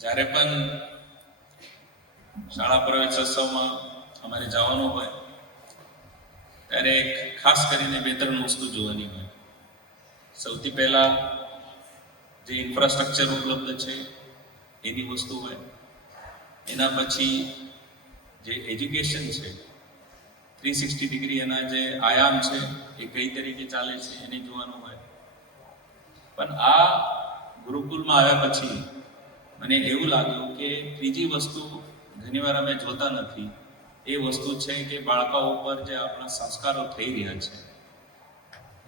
જ્યારે પણ શાળા પ્રવેશોત્સવમાં અમારે જવાનું હોય ત્યારે ખાસ કરીને 2-3 વસ્તુ જોવાની હોય. સૌથી પહેલા જે ઇન્ફ્રાસ્ટ્રક્ચર ઉપલબ્ધ છે એની વસ્તુ હોય. એના પછી જે એજ્યુકેશન છે 360 ડિગ્રી એના જે આયામ છે એ કઈ તરીકે ચાલે છે એને જોવાનું હોય. પણ આ ગુરુકુલમાં આવ્યા પછી મને એવું લાગ્યું કે ત્રીજી વસ્તુ ઘણીવાર અમે જોતા નથી. એ વસ્તુ છે કે બાળકો ઉપર જે આપણા સંસ્કારો થઈ રહ્યા છે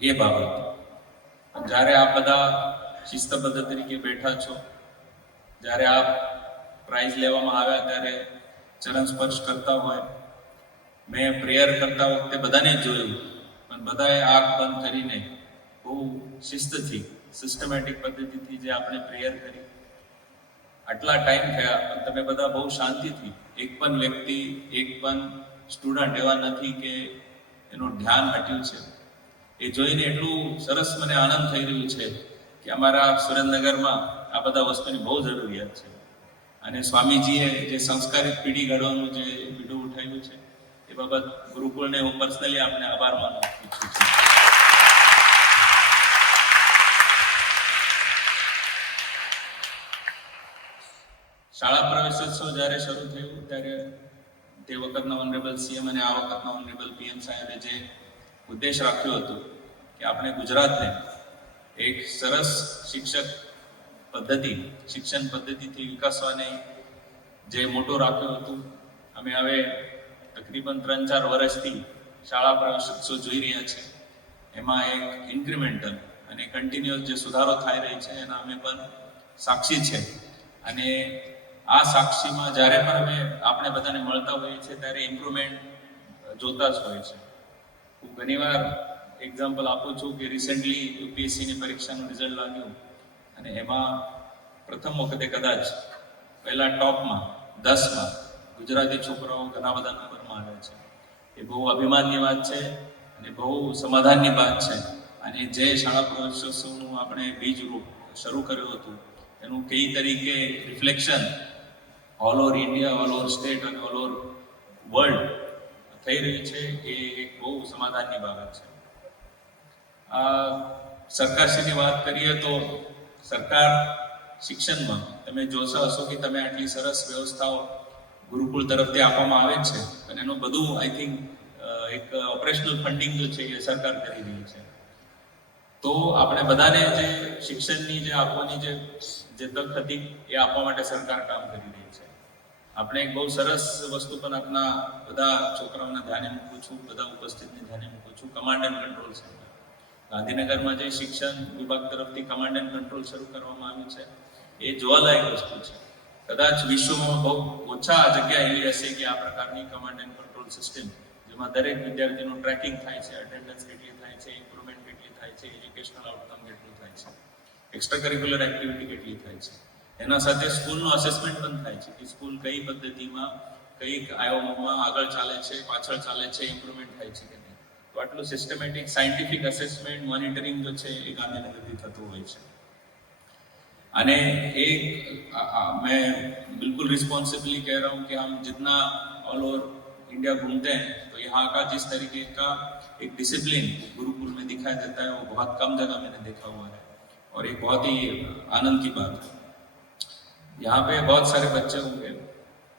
એ બાબત. જ્યારે આપ બધા શિસ્તબદ્ધ તરીકે બેઠા છો, જ્યારે આપ પ્રાઇઝ લેવામાં આવ્યા ત્યારે ચરણ સ્પર્શ કરતા હોય, મેં પ્રેયર કરતા વખતે બધાને જોયું, પણ બધાએ આંખ બંધ કરીને બહુ શિસ્તથી સિસ્ટમેટિક પદ્ધતિથી જે આપણે પ્રેયર કરી. આટલા ટાઈમ થયા પણ તમે બધા બહુ શાંતિથી, એક પણ વ્યક્તિ, એક પણ સ્ટુડન્ટ એવા નથી કે એનું ધ્યાન હટ્યું છે. એ જોઈને એટલું સરસ મને આનંદ થઈ રહ્યું છે કે અમારા સુરેન્દ્રનગરમાં આ બધા વસ્તુની બહુ જરૂરિયાત છે. અને સ્વામીજીએ જે સંસ્કારિત પેઢી ઘડવાનું જે બીડું ઉઠાવ્યું છે એ બાબત ગુરુકુળને હું પર્સનલી આપણે આભાર માનવા ઈચ્છું છું. શાળા પ્રવેશોત્સવ જ્યારે શરૂ થયું ત્યારે તે વખતના ઓનરેબલ સીએમ અને આ વખતના ઓનરેબલ પીએમ સાહેબે જે ઉદ્દેશ રાખ્યો હતો કે આપણે ગુજરાતને એક સરસ શિક્ષણ પદ્ધતિથી વિકાસવાની જે મોટો રાખ્યો હતું. અમે હવે તકરીબન 3-4 વર્ષથી શાળા પ્રવેશોત્સવ જોઈ રહ્યા છે. એમાં એક ઇન્ક્રિમેન્ટલ અને કન્ટિન્યુઅસ જે સુધારો થઈ રહી છે એના અમે પણ સાક્ષી છે. અને આ સાક્ષીમાં જ્યારે પણ આપણે બધાને મળતા હોઈએ છીએ ત્યારે ઇમ્પ્રુવમેન્ટ જોતા જ હોય છે. હું ઘણીવાર એક્ઝામ્પલ આપું છું કે રિસેન્ટલી યુપીએસસીની પરીક્ષાનું રિઝલ્ટ લાગ્યું અને એમાં પ્રથમ વખતે કદાચ પહેલા ટોપમાં 10માં ગુજરાતી છોકરાઓ ઘણા બધા નંબરમાં આવ્યા છે. એ બહુ અભિમાનની વાત છે અને બહુ સમાધાનની વાત છે. અને જે શાળા પ્રવેશોત્સવનું આપણે બીજ રૂપ શરૂ કર્યું હતું એનું કઈ તરીકે reflection all over India, all over state અને ઓલ ઓવર વર્લ્ડ થઈ રહી છે એ એક બહુ સમાધાનની બાબત છે. સરકારશ્રીની વાત કરીએ તો સરકાર શિક્ષણમાં તમે જોશો હશો કે તમે આટલી સરસ વ્યવસ્થાઓ ગુરુકુળ તરફથી આપવામાં આવે છે અને એનું બધું આઈ થિંક એક ઓપરેશનલ ફંડિંગ જો છે એ સરકાર કરી રહી છે. તો આપણે બધાને જે શિક્ષણની જે આપવાની જે તક હતી એ આપવા માટે સરકાર કામ કરી રહી છે. આપણે એક બહુ સરસ વસ્તુ પણ આપણા બધા છોકરાઓના ધ્યાને મૂકું છું, બધા ઉપસ્થિતને ધ્યાને મૂકું છું. કમાન્ડ એન્ડ કંટ્રોલ સેન્ટર ગાંધીનગરમાં જે શિક્ષણ વિભાગ તરફથી કમાન્ડ એન્ડ કંટ્રોલ શરૂ કરવામાં આવ્યું છે એ જોવાલાયક વસ્તુ છે. કદાચ વિશ્વમાં બહુ ઓછા જગ્યા એવી હશે કે આ પ્રકારની કમાન્ડ એન્ડ કંટ્રોલ સિસ્ટમ જેમાં દરેક વિદ્યાર્થીનું ટ્રેકિંગ થાય છે, અટેન્ડન્સ કેટલી થાય છે, ઇમ્પ્રુવમેન્ટ કેટલી થાય છે, એજ્યુકેશનલ આઉટકમ કેટલું થાય છે, એક્સ્ટ્રા કરિક્યુલર એક્ટિવિટી કેટલી થાય છે. એના સાથે સ્કૂલનું અસેસમેન્ટ પણ થાય છે કે સ્કૂલ કઈ પદ્ધતિમાં, કઈ આયામોમાં આગળ ચાલે છે, પાછળ ચાલે છે, ઇમ્પ્રુવમેન્ટ થાય છે કે નહીં. તો આટલું સિસ્ટમેટિક સાયન્ટિફિક અસેસમેન્ટ, મોનિટરિંગ जो છે એ ગાંધીનગરથી થતું હોય છે. અને एक मैं बिल्कुल रिस्पॉन्सिबली कह रहा हूँ कि हम जितना ऑल ओवर इंडिया घूमते हैं तो यहाँ का जिस तरीके का एक डिसिप्लिन गुरुकुल में दिखाई देता है वो बहुत कम जगह मैंने देखा हुआ है और एक बहुत ही आनंद की बात है. यहाँ पे बहुत सारे बच्चे होंगे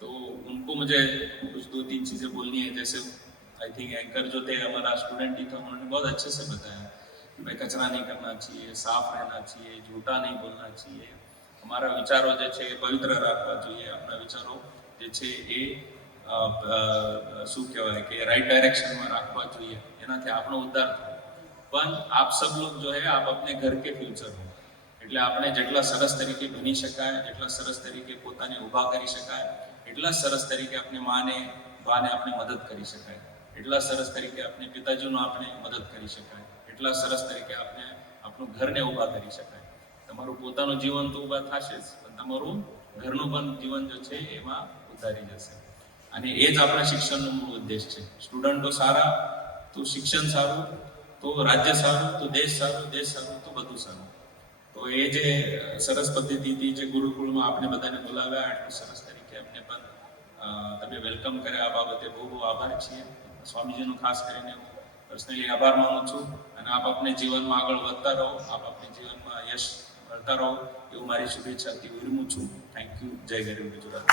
तो उनको मुझे कुछ 2-3 चीज़ें बोलनी है. जैसे आई थिंक एंकर जो थे हमारा स्टूडेंट ही था, उन्होंने बहुत अच्छे से बताया कि भाई कचरा नहीं करना चाहिए, साफ रहना चाहिए, झूठा नहीं बोलना चाहिए, हमारा विचारों जो है पवित्र रखवा જોઈએ, આપણા વિચારો જે છે એ શું કહેવાય કે રાઈટ ડાયરેક્શનમાં રાખવા જોઈએ, એનાથી આપણો ઉદ્ધાર થાય. પણ આપ સબ લોગ જો है आप अपने घर के फ्यूचर हो એટલે આપણે જેટલા સરસ તરીકે બની શકાય, જેટલા સરસ તરીકે પોતાને ઊભા કરી શકાય, એટલા સરસ તરીકે આપણી બાને આપણે મદદ કરી શકાય, એટલા સરસ તરીકે આપણે પિતાજીનો આપણે મદદ કરી શકાય, એટલા સરસ તરીકે આપણે આપણું ઘરને ઊભા કરી શકાય. તમારું પોતાનું જીવન તો ઊભા થશે જ પણ તમારું ઘરનું પણ જીવન જો છે એમાં ઉતારી જશે. અને એ જ આપણા શિક્ષણનો મૂળ ઉદ્દેશ છે. સ્ટુડન્ટો સારા તો શિક્ષણ સારું, તો રાજ્ય સારું, તો દેશ સારું, દેશ સારું તો બધું સારું. તો તો એ જે સરસ પદ્ધતિથી જે ગુરુકુળમાં આપણે બધાને બોલાવ્યા આટલું સરસ તરીકે અમને પણ તમે વેલકમ કર્યા, આ બાબતે બહુ બહુ આભાર છીએ. સ્વામીજીનો ખાસ કરીને હું પર્સનલી આભાર માનું છું. અને આપ આપને જીવનમાં આગળ વધતા રહો, આપ આપને જીવનમાં યશ મળતા રહો એવું મારી શુભેચ્છાથી વિરમું છું. Thank you. જય ગરીબ ગુજરાત.